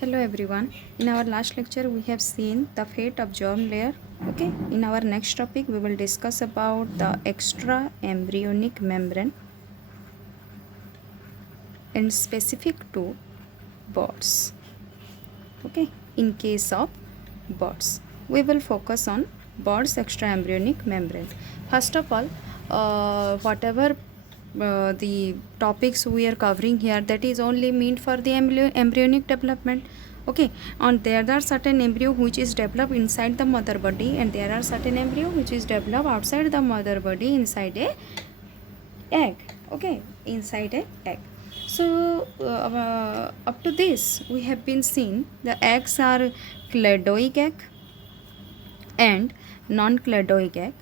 Hello everyone. In our last lecture we have seen the fate of germ layer. Okay. In our next topic we will discuss about the extra embryonic membrane and specific to birds. Okay. In case of birds, we will focus on birds extra embryonic membrane. First of all, whatever the topics we are covering here, that is only meant for the embryonic development. Okay, and there are certain embryo which is developed inside the mother body, and there are certain embryo which is developed outside the mother body inside a egg. Okay, inside a egg. So up to this we have been seen the eggs are cladoic egg and non-cladoic egg,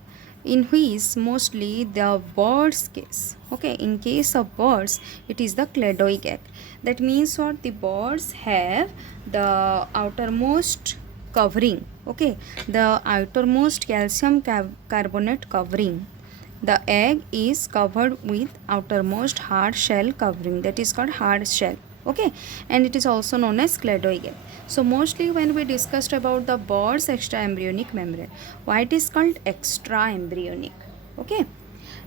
in which mostly the birds case. Okay, in case of birds it is the cladoic egg. That means what, the birds have the outermost covering. Okay, the outermost calcium carbonate covering. The egg is covered with outermost hard shell covering, that is called hard shell. Okay, and it is also known as cladoid egg. So mostly when we discussed about the bird's extra embryonic membrane, why it is called extra embryonic. Okay,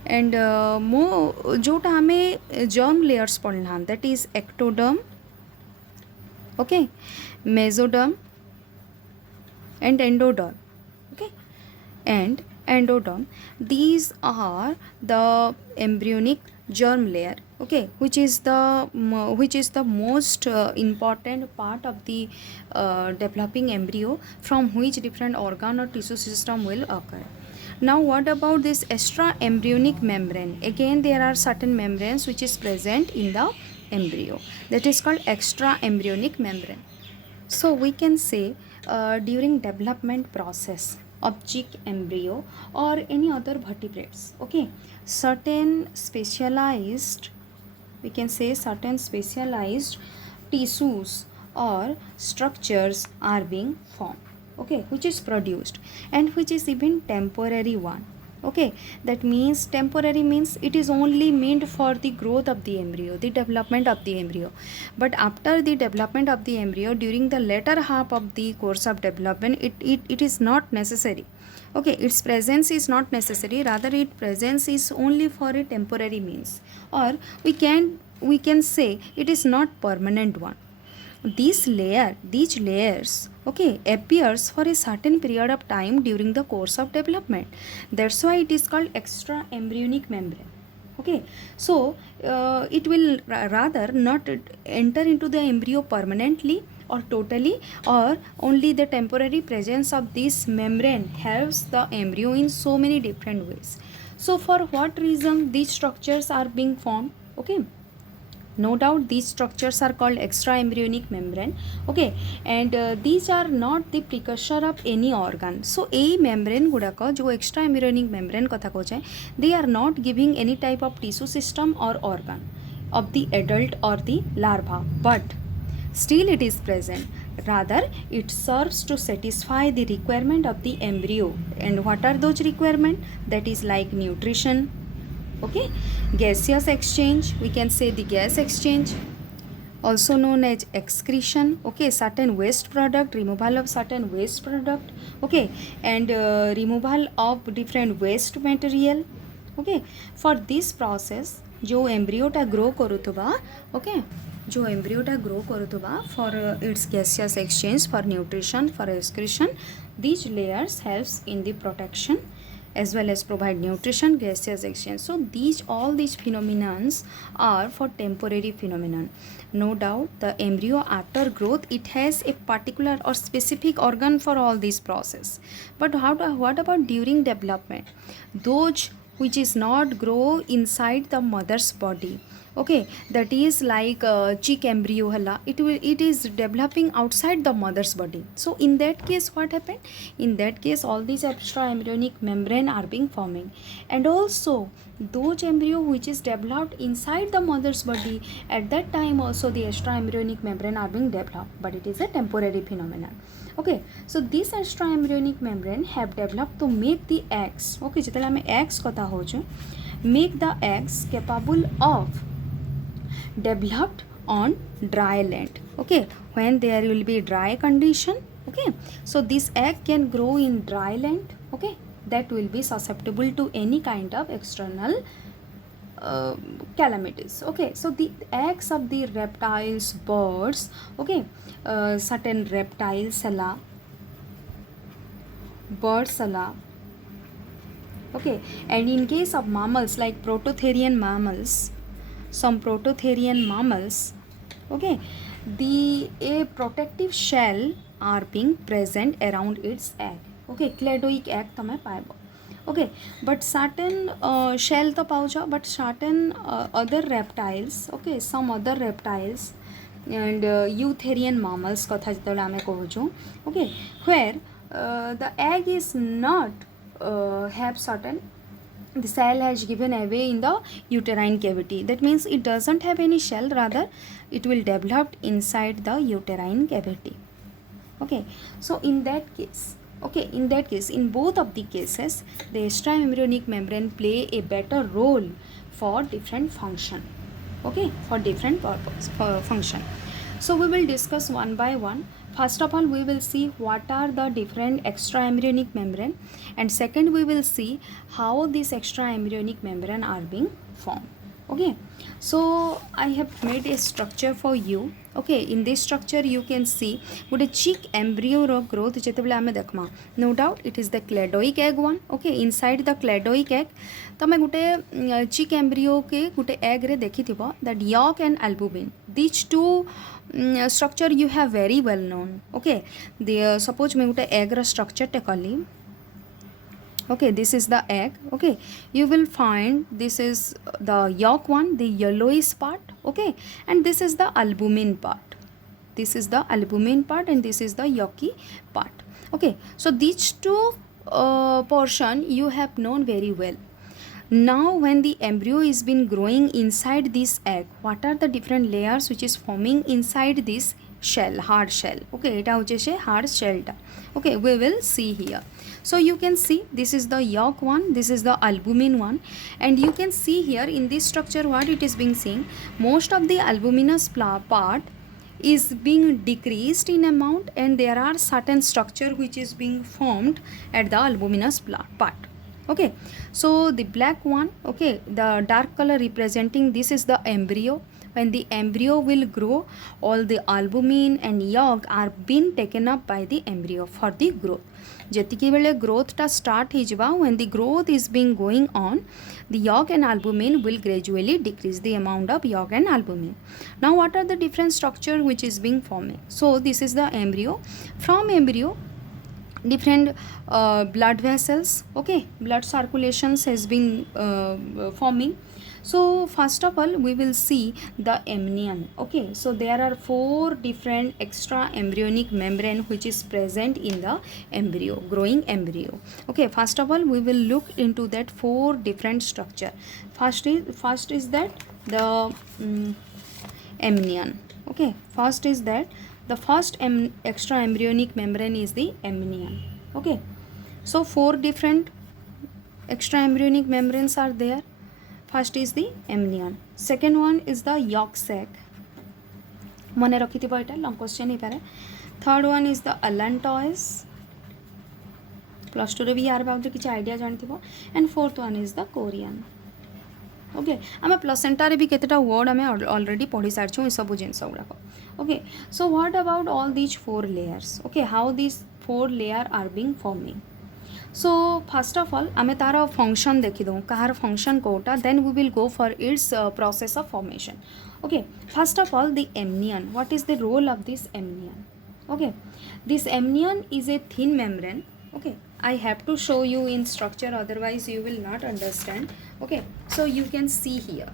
and जोटा हमें germ layers पढ़ना, that is ectoderm, okay, mesoderm and endoderm. Okay, and endoderm, these are the embryonic germ layer. Okay, which is the most important part of the developing embryo, from which different organ or tissue system will occur. Now what about this extra embryonic membrane? Again there are certain membranes which is present in the embryo, that is called extra embryonic membrane. So we can say during development process of chick embryo or any other vertebrates, okay, certain specialized tissues or structures are being formed, okay, which is produced and which is even temporary one. Okay, that means temporary means it is only meant for the growth of the embryo, the development of the embryo. But after the development of the embryo, during the later half of the course of development, it is not necessary. Okay, its presence is not necessary, rather its presence is only for a temporary means, or we can say it is not permanent one. These layers, okay, appears for a certain period of time during the course of development. That's why it is called extra embryonic membrane. Okay, so it will rather not enter into the embryo permanently or totally, or only the temporary presence of this membrane helps the embryo in so many different ways. So for what reason these structures are being formed? Okay, no doubt these structures are called extra embryonic membrane. Okay, and these are not the precursor of any organ. So a membrane gudaka jo extra embryonic membrane kotha koche, they are not giving any type of tissue system or organ of the adult or the larva, but still it is present. Rather it serves to satisfy the requirement of the embryo. And what are those requirements? That is like nutrition, okay, gaseous exchange, we can say the gas exchange, also known as excretion, okay, certain waste product, removal of certain waste product, okay, and removal of different waste material. Okay, for this process जो एम्ब्रियोटा grow करुवा, okay, जो एम्ब्रियोटा grow करुवा for its gaseous exchange, for nutrition, for excretion, these layers helps in the protection as well as provide nutrition, gaseous exchange. So all these phenomenons are for temporary phenomenon. No doubt the embryo after growth, it has a particular or specific organ for all these process. But what about during development? Those which is not grow inside the mother's body, okay, that is like chick embryo hala, it is developing outside the mother's body. So in that case what happened? In that case all these extra embryonic membrane are being forming, and also those embryo which is developed inside the mother's body, at that time also the extra embryonic membrane are being developed, but it is a temporary phenomenon. Okay, so this extra embryonic membrane have developed to make the eggs, okay, जेतले हमें eggs कथा हो जो, make the eggs capable of developed on dry land, okay, when there will be dry condition. Okay, so this egg can grow in dry land. Okay, that will be susceptible to any kind of external calamities. Okay, so the eggs of the reptiles, birds, okay, certain reptiles alla, birds alla, okay, and in case of mammals like prototherian mammals, some prototherian mammals, okay, a protective shell are being present around its egg. Okay, cladoic egg तमे पाइबो. Okay, but certain shell तो पाउछ, but certain other reptiles, okay, some other reptiles and eutherian mammals कथा जेतले आमे कहूछु, okay, where the egg is not have certain, the cell has given away in the uterine cavity. That means it doesn't have any shell, rather it will develop inside the uterine cavity. Okay, so in that case, okay, in both of the cases, the extraembryonic membrane play a better role for different function. Okay, for different purpose, for function. So we will discuss one by one. First of all, we will see what are the different extraembryonic membrane, and second we will see how these extraembryonic membrane are being formed. Okay, so I have made a structure for you. Okay, in this structure you can see good chick embryo ro growth jetebele ame dekhma. No doubt it is the cladoic egg one. Okay, inside the cladoic egg tame gute chick embryo ke gute egg re dekhithibo that yolk and albumin, these two structure you have very well known. Okay, the suppose me gute egg ra structure te kali. Okay, this is the egg. Okay, you will find this is the yolk one, the yellowish part. Okay, and this is the albumin part. This is the albumin part and this is the yolky part. Okay, so these two portion you have known very well. Now when the embryo is been growing inside this egg, what are the different layers which is forming inside this shell, hard shell? Okay, eta hoche hard shell ta. Okay, we will see here. So you can see this is the yolk one, this is the albumin one, and you can see here in this structure what it is being seen. Most of the albuminous part is being decreased in amount, and there are certain structure which is being formed at the albuminous part. Okay, so the black one, okay, the dark color representing this is the embryo. When the embryo will grow, all the albumin and yolk are being taken up by the embryo for the growth. Jetiki bele growth ta start hijiba, when the growth is being going on, the yolk and albumin will gradually decrease the amount of yolk and albumin. Now what are the different structure which is being forming? So this is the embryo. From embryo, different blood vessels, okay, blood circulations has been forming. So first of all we will see the amnion. Okay, so there are 4 different extra embryonic membrane which is present in the embryo, growing embryo. Okay, first of all we will look into that 4 different structure. First is that the amnion. Okay, first is that the first extra embryonic membrane is the amnion. Okay, so 4 different extra embryonic membranes are there. First is the amnion. Second one is the yolk sac. Mone rakhithibo eta long question he pare. Third one is the allantois. Plus 2 re भी यार बाबू किसी idea जानथिबो. And fourth one is the chorion. Okay, आमे placenta रे भी केतेटा word आमे already पढ़ी सारछु ए सब जिंस गुडा. Okay, so what about all these 4 layers? Okay, how these 4 layer are being forming? So first of all आमे तारा function देखि दो कहार function Kota, then we will go for its process of formation. Okay, first of all the amnion. What is the role of this amnion? Okay, this amnion is a thin membrane. Okay, I have to show you in structure, otherwise you will not understand. Okay, so you can see here.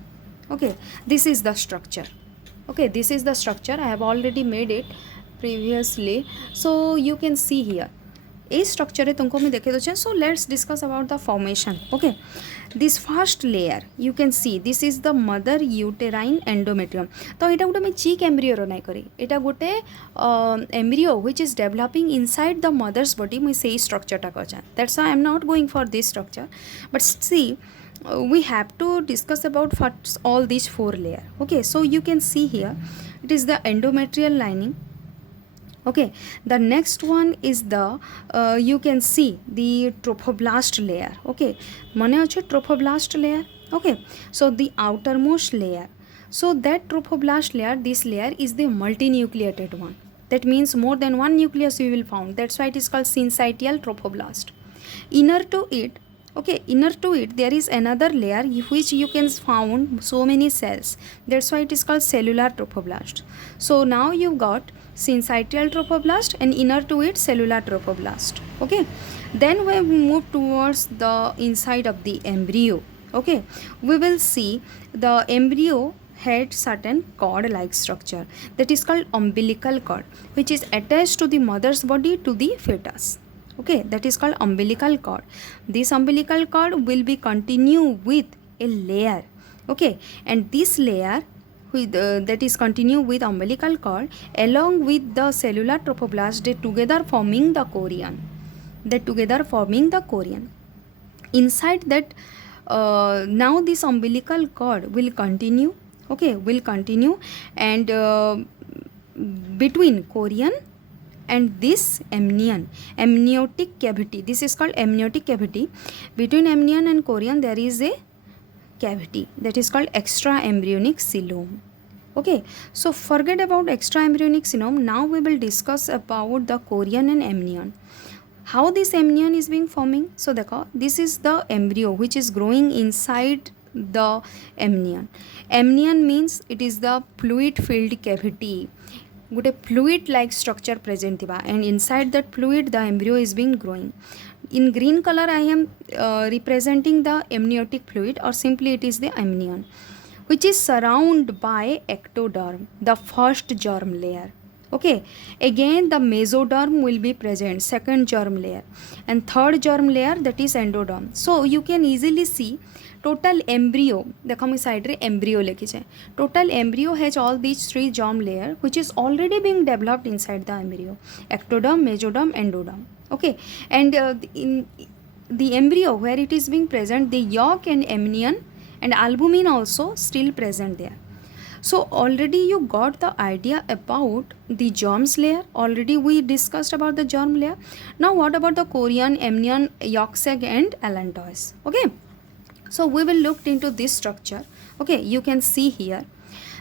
Okay, this is the structure. Okay, this is the structure. I have already made it previously, so you can see here. A structure है तुमको मैं देखे तो. So let's discuss about the formation. Okay, this first layer you can see this is the mother uterine endometrium. तो इटा गोटे मैं chick embryo रो नहीं करी, इटा गोटे embryo which is developing inside the mother's body. मैं सही structure टा कर. That's why I am not going for this structure. But see, we have to discuss about first all these 4 layer. Okay, so you can see here it is the endometrial lining. Okay, the next one is the you can see the trophoblast layer. Okay, mane ache trophoblast layer. Okay, so the outermost layer. So that trophoblast layer, this layer is the multinucleated one. That means more than one nucleus you will found. That's why it is called syncytial trophoblast. Inner to it, okay, inner to it there is another layer which you can found so many cells. That's why it is called cellular trophoblast. So now you got syncytial trophoblast and inner to it cellular trophoblast. Okay, then we move towards the inside of the embryo. Okay, we will see the embryo had certain cord like structure that is called umbilical cord, which is attached to the mother's body to the fetus. Okay, that is called umbilical cord. This umbilical cord will be continue with a layer. Okay, and this layer with that is continue with umbilical cord along with the cellular trophoblast, they together forming the chorion. They together forming the chorion. Inside that, now this umbilical cord will continue. Okay, will continue, and between chorion and this amniotic cavity, this is called amniotic cavity. Between amnion and chorion there is a cavity that is called extra embryonic coelom. Okay, so forget about extra embryonic coelom. Now we will discuss about the chorion and amnion. How this amnion is being forming? So this is the embryo which is growing inside the amnion. Amnion means it is the fluid filled cavity. Good fluid like structure present thiba, and inside that fluid the embryo is being growing. In green color I am representing the amniotic fluid, or simply it is the amnion, which is surrounded by ectoderm, the first germ layer. Okay, again the mesoderm will be present, second germ layer, and third germ layer, that is endoderm. So you can easily see total embryo, देखो मैं side रे embryo लेके जाए, total embryo has all these three germ layer which is already being developed inside the embryo: ectoderm, mesoderm, endoderm. Okay, and in the embryo where it is being present, the yolk and amnion and albumin also still present there. So already you got the idea about the germs layer. Already we discussed about the germ layer. Now what about the chorion, amnion, yolk sac and allantois? Okay, so we will look into this structure. Okay, you can see here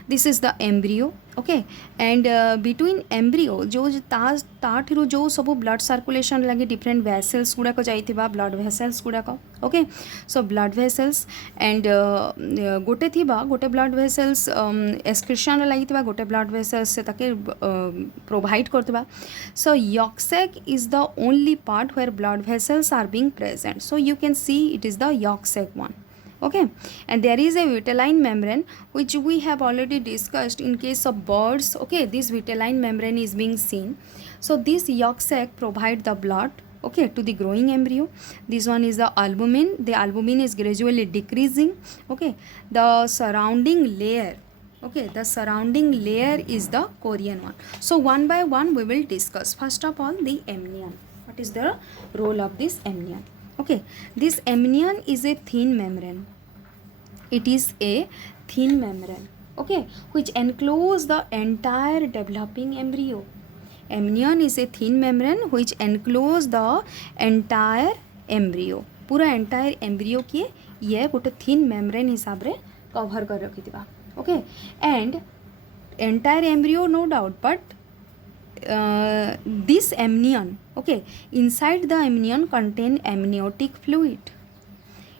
this is the embryo. Okay, and between embryo जो ताठिरो जो सब blood circulation लगे different vessels गुड़ाक जाइथिबा, blood vessels गुड़ाक. Okay, so blood vessels and गोटे थिबा गोटे blood vessels excretion लागिथिबा, गोटे blood vessels से ताके provide करथिबा. So yolk sac is the only part where blood vessels are being present. So you can see it is the yolk sac one. Okay, and there is a vitelline membrane which we have already discussed in case of birds. Okay, this vitelline membrane is being seen. So this yolk sac provide the blood, okay, to the growing embryo. This one is the albumin. The albumin is gradually decreasing. Okay, the surrounding layer, okay, the surrounding layer is the chorion one. So one by one we will discuss. First of all, the amnion. What is the role of this amnion? Okay, this amnion is a thin membrane. It is a thin membrane, okay, which enclose the entire developing embryo. Amnion is a thin membrane which enclose the entire embryo. पूरा entire embryo की ये गोटे thin membrane हिसाब रे cover कर रखी थी बा. Okay, and entire embryo no doubt, but this amnion, okay, inside the amnion contain amniotic fluid,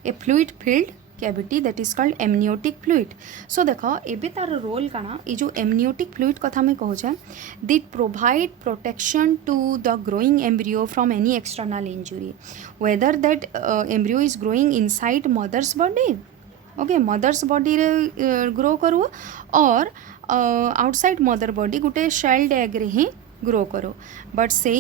a fluid filled cavity that is called amniotic fluid. So देखो एबे तार रोल काना ये जो amniotic fluid कथा में कहूँ छे, they provide protection to the growing embryo from any external injury, whether that embryo is growing inside mother's body, okay, mother's body रे grow करू, और outside mother body गुटे shelled egg रे ही ग्रो करो, but से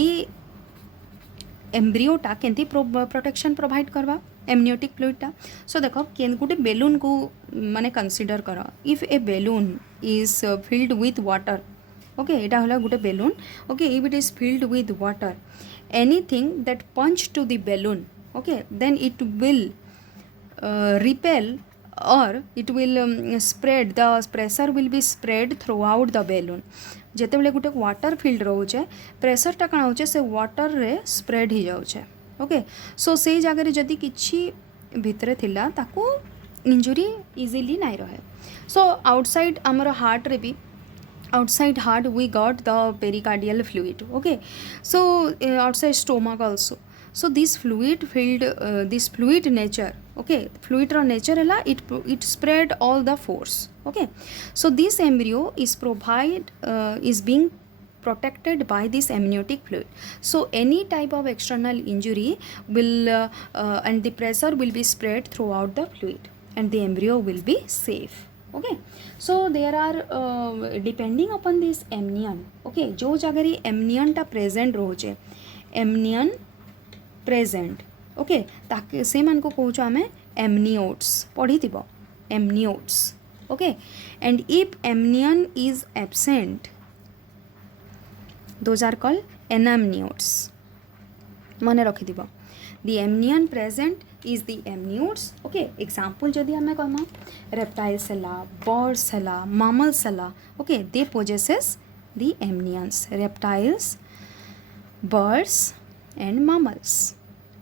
एम्ब्रियोटा केंती प्रोटेक्शन प्रोवाइड करवा amniotic फ्लूइडटा. सो देखो गोटे बेलून को माने कंसीडर कर, if a balloon is filled with water, okay, एटा होला गोटे balloon, okay, if it is filled with water, anything that punch to the balloon, okay, then it will repel, or it will spread, the pressure will be spread throughout the balloon. जेतेबेले Gute water field रोचे प्रेशरटा कण होचे से water रे spread हो जाउछे okay so से जगह जदि किछि भितरे थिला ताकू इंजुरी इजीली नहीं रहे सो आउटसाइड आमर हार्ट रे भी outside heart we got the pericardial fluid okay so outside stomach also so this fluid filled this fluid nature okay fluid ro nature hela it spread all the force okay so this embryo is being protected by this amniotic fluid so any type of external injury will and the pressure will be spread throughout the fluid and the embryo will be safe okay so there are depending upon this amnion okay जो जगह amnion टा present रोचे amnion present okay ताकि से मान को कहूँ आमे amniotes पढ़ी थी amniotes okay and if amnion is absent those are called anamniotes मन रखी थी the amnion present is the amniotes okay example जदि हमें कहमा reptiles हला birds हला mammals हला okay they possesses the amnions reptiles birds and mammals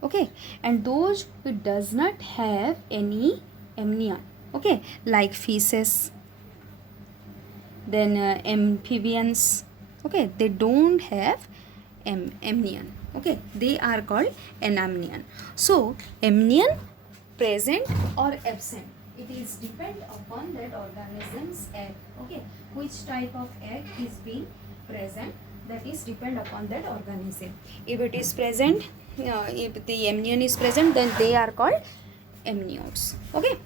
okay and those who does not have any amnion okay like fishes then amphibians okay they don't have amnion okay they are called anamnion so amnion present or absent it is depend upon that organism's egg okay which type of egg is being present that is depend upon that organism if it is present if the amnion is present then they are called amniotes okay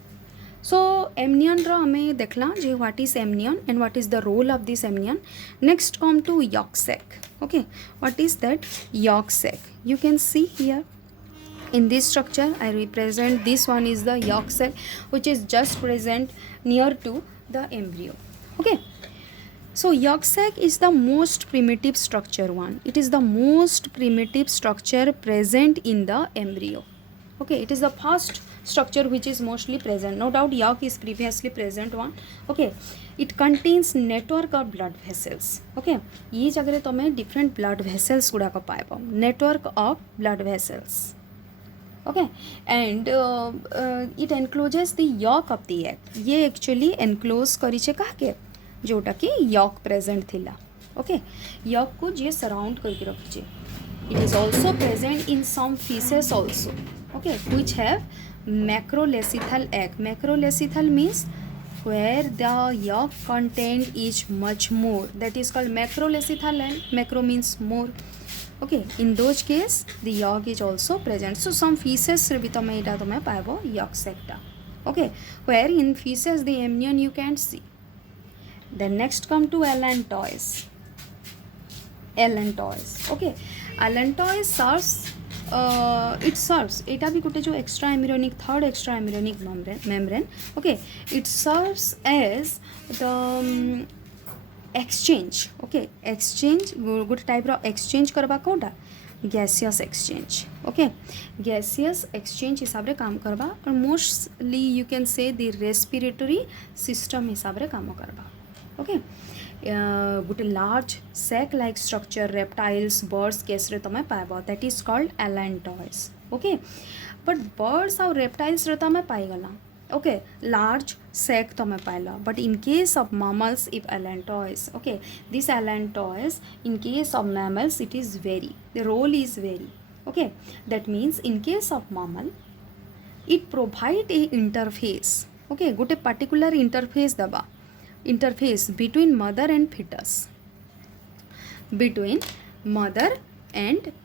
so amnion ro हमें देखला जे what is amnion and what is the role of this amnion next come to yolk sac okay what is that yolk sac you can see here in this structure I represent this one is the yolk sac which is just present near to the embryo okay so yolk sac is the most primitive structure one it is the most primitive structure present in the embryo okay it is the first structure which is mostly present no doubt yolk is previously present one okay it contains network of blood vessels okay ये जगह तुम different blood vessels गुड़ाक पाइब network of blood vessels okay and it encloses the yolk of the egg ये actually enclose करिछे काके जोटा कि yolk present थिला okay yolk को जे surround करके रखिछे it is also present in some fishes also okay which have macrolethal egg macrolethal means where the yolk content is much more that is called macrolethal and macro means more okay in those case the yolk is also present so some fishes रे भी तमे एटा तमे पाइबो yolk sac टा okay where in fishes the amnion you can see then next come to allantois okay allantois serves it serves एटा भी गोटे जो extra embryonic third extra embryonic membrane okay it serves as the exchange okay exchange गोटे type रो exchange करबा कोडा gaseous exchange okay gaseous exchange हिसाब रे काम करबा और mostly you can say the respiratory system हिसाब रे काम करबा okay गोटे large sac like structure reptiles birds case रे तमे पाइबो that is called allantois okay but birds और रेप्टाइल्स रे तमे पाई गला ओके लार्ज सैक तमे पाइला but in case of mammals if allantois okay this allantois in case of mammals it is vary the role is vary okay that means in case of mammal it provide a interface okay गोटे particular interface दबा interface between mother and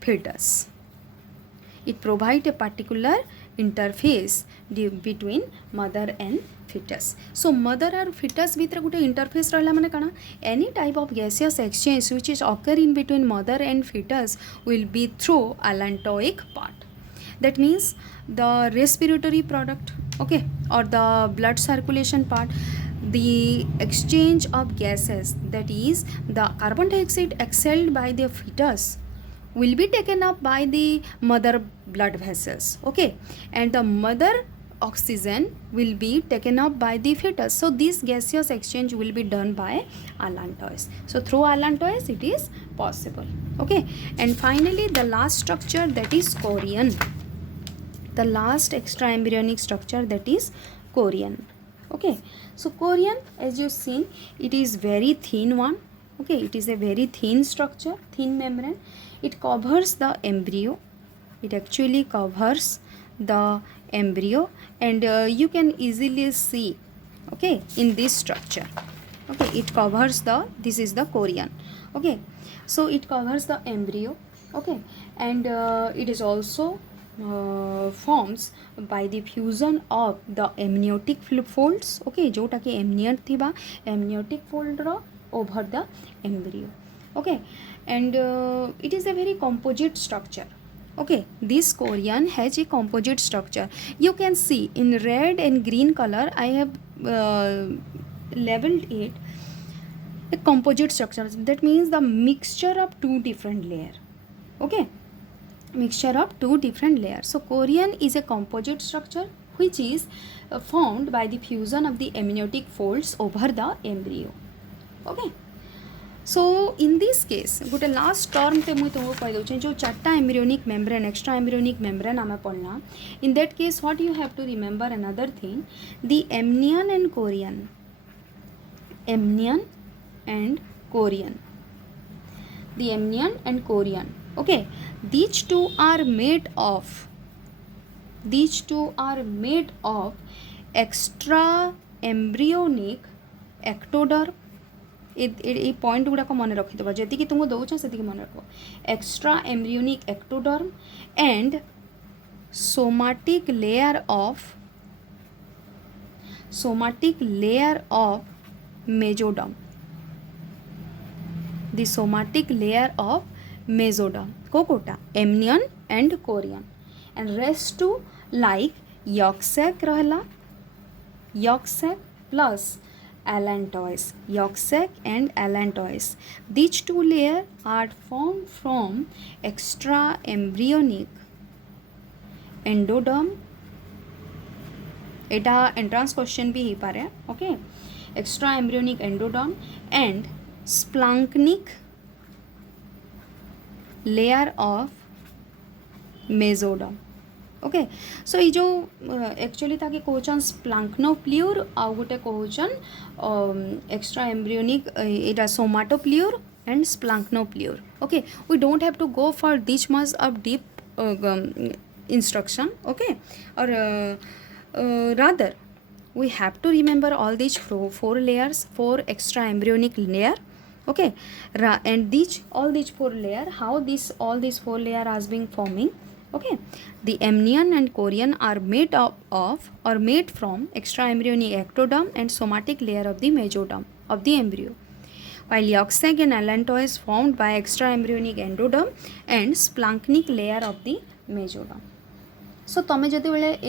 fetus it provide a particular interface between mother and fetus so mother or fetus भितर गोटे interface रहला माने काना any type of gaseous exchange which is occur in between mother and fetus will be through allantoic part that means the respiratory product okay or the blood circulation part the exchange of gases that is the carbon dioxide exhaled by the fetus will be taken up by the mother blood vessels okay and the mother oxygen will be taken up by the fetus. So this gaseous exchange will be done by allantois. So through allantois it is possible. Okay, and finally the last structure, that is chorion. The last extra embryonic structure, that is chorion. Okay, so chorion, as you've seen, it is very thin one. Okay, it is a very thin structure, thin membrane. It covers the embryo. It actually covers the embryo, and you can easily see, okay, in this structure. Okay, it covers the, this is the chorion. Okay, so it covers the embryo. Okay, and it is also forms by the fusion of the amniotic folds. Okay, जोटा कि amnion थिबा amniotic fold रो over the embryo. Okay, and it is a very composite structure. Okay, this chorion has a composite structure. You can see in red and green color I have labeled it a composite structure. That means the mixture of two different layers. Okay, mixture of two different layers. So chorion is a composite structure which is formed by the fusion of the amniotic folds over the embryo. Okay, so in this case गोटे last term टे मुझे तुमको कही दूँ जो चार्टा embryonic membrane extra embryonic membrane आम पढ़ना. In that case what you have to remember another thing, the amnion and chorion, amnion and chorion, the amnion and chorion. Okay, these two are made of extra embryonic ectoderm. ये point गुड़ाक मन रखिदेव जी तुमको दौर से मन रख. Extra embryonic ectoderm and somatic layer of mesoderm. The somatic layer of mesoderm, kokota, amnion and chorion, and rest two like yolk sac रहला, yolk sac plus allantois, yolk sac and allantois. These two layers are formed from extra embryonic endoderm. एटा entrance question भी हो पारे. Okay, extra embryonic endoderm and splanchnic layer of mesoderm. Okay, so ये जो actually ताके कहचन स्प्लांक्नोप्लियोर आउ गोटे कहचन extra embryonic एटा somatopleure and splanchnopleure. Okay, we don't have to go for this much of deep instruction. Okay, or rather we have to remember all these four layers, four extra embryonic layer. Okay, and all these four layer, how all these four layer has been forming. Okay, the amnion and chorion are made of or made from extra embryonic ectoderm and somatic layer of the mesoderm of the embryo, while yolk sac and allantois formed by extra embryonic endoderm and splanchnic layer of the mesoderm. So तुम जो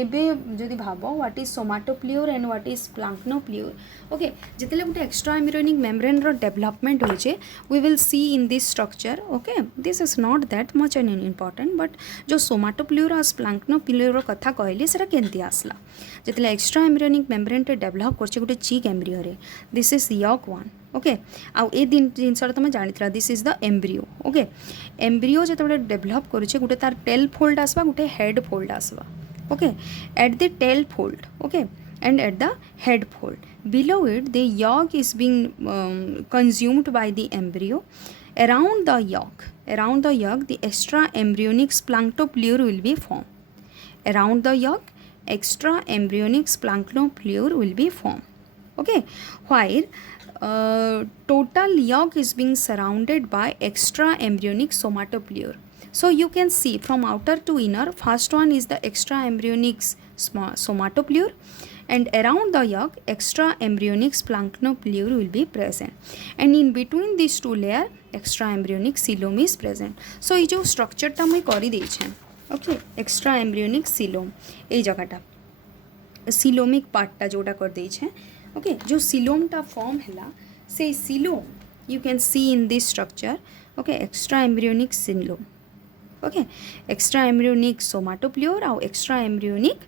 एबे भाव what is somatopleure and what is splanchnopleure. Okay, जिते गोटे extra embryonic membrane रो development होचे we will see in this structure. Okay, this is not that much an important, but जो somatopleure और प्लांक्नोप्लियोर कथा कहली सेटा केमती आसला जिते एक्स्ट्रा एम्ब्रियोनिक मेम्ब्रेन टे डेवलप करछे गोटे चीक एम्ब्रियो रे. This is yolk one. Okay, आउ ए जिनसा तुम जानी this is the embryo. Okay, embryo जो डेवलप करुचे गोटे तार टेल फोल्ड आसवा, गोटे हेड फोल्ड आसवा. Okay, at the tail fold. Okay, and at the head fold. Below it the yolk is being consumed by the embryo. Around the yolk the extra embryonic splanchnoplior will be formed. Around the yolk extra embryonic splanchnoplior will be formed. Okay, while total yolk is being surrounded by extra embryonic somatoplior. So you can see from outer to inner, first one is the extra embryonic somatoplior, and around the yolk extra embryonic splanchnoplior will be present, and in between these two layer extra embryonic coelom is present. So ये जो structure टा मुई करी दे छे. Okay, extra embryonic coelom ये जगहटा coelomic पार्टा जोटा कर दे छे. ओके, जो सीलोमटा फॉर्म हैला से coelom you can see in this structure. Okay, extra embryonic coelom. Okay, extra embryonic somatopleure आउ एक्स्ट्रा एम्ब्रियोनिक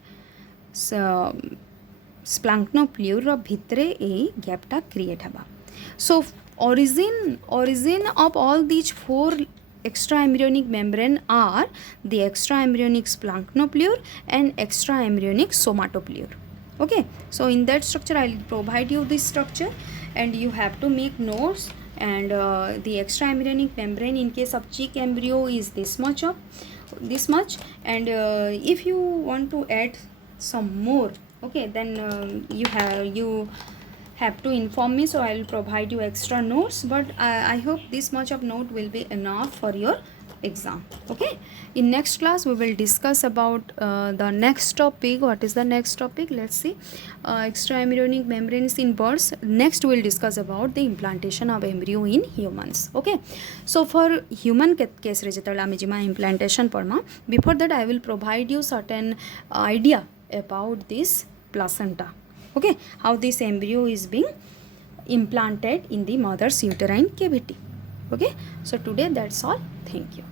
स्प्लांक्नोप्ल्यूर भितरे ए गैपटा क्रिएट हबा. So origin of all these four extra embryonic membrane are the extra embryonic splanchnoplure and extra embryonic somatoplure. Okay, so in that structure I will provide you this structure and you have to make notes. And the extra embryonic membrane in case of chick embryo is this much, and if you want to add some more, okay, then you have to inform me, so I will provide you extra notes, but I hope this much of note will be enough for your exam. Okay, in next class we will discuss about the next topic. What is the next topic? Let's see. Extra embryonic membranes in birds. Next we will discuss about the implantation of embryo in humans. Okay, so for human case implantation parma, before that I will provide you certain idea about this placenta. Okay, how this embryo is being implanted in the mother's uterine cavity. Okay, so today that's all. Thank you.